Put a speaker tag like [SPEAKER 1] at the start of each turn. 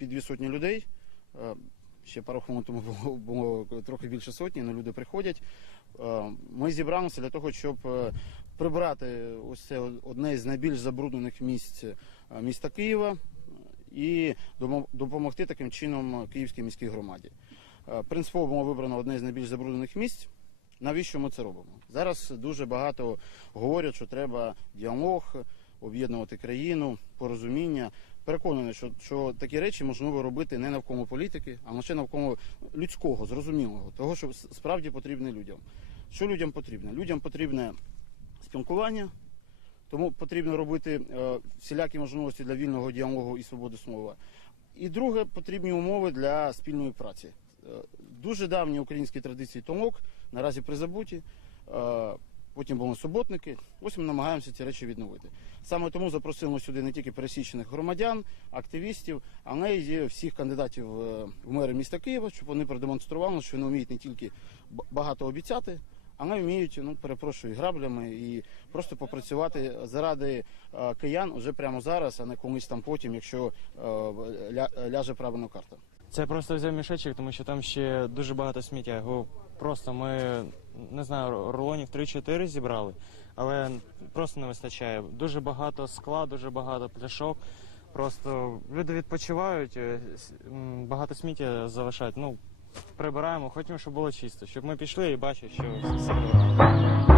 [SPEAKER 1] дві сотні людей. Е, Ще пару хвилин тому було, було трохи більше сотні, але люди приходять. Е, Ми зібралися для того, щоб е, прибрати ось це одне з найбільш забруднених місць міста Києва і допомогти таким чином Київській міській громаді. Принципово було вибрано одне з найбільш забруднених місць. Навіщо ми це робимо? Зараз дуже багато говорять, що треба діалог, об'єднувати країну, порозуміння. Переконаний, що, що такі речі можливо робити не навколо політики, а лише навколо людського, зрозумілого, того, що справді потрібне людям. Що людям потрібно? Людям потрібне спілкування, тому потрібно робити е, всілякі можливості для вільного діалогу і свободи слова. І друге, потрібні умови для спільної праці. Е, Дуже давні українські традиції толок наразі призабуті. Е, Потім були суботники. Ось ми намагаємося ці речі відновити. Саме тому запросили сюди не тільки пересічених громадян, активістів, але й всіх кандидатів е, в мери міста Києва, щоб вони продемонстрували, що вони вміють не тільки багато обіцяти, але вміють, ну перепрошую, граблями і просто попрацювати заради е, киян уже прямо зараз, а не колись там потім, якщо е, ля- ляже правильна карта.
[SPEAKER 2] Це просто взяв мішечок, тому що там ще дуже багато сміття. Його просто ми не знаю, рулонів 3-4 зібрали, але просто не вистачає. Дуже багато скла, дуже багато пляшок. Просто люди відпочивають, е, багато сміття залишають. Ну, прибираємо, хочемо, щоб було чисто, щоб ми пішли і бачили, що все добре.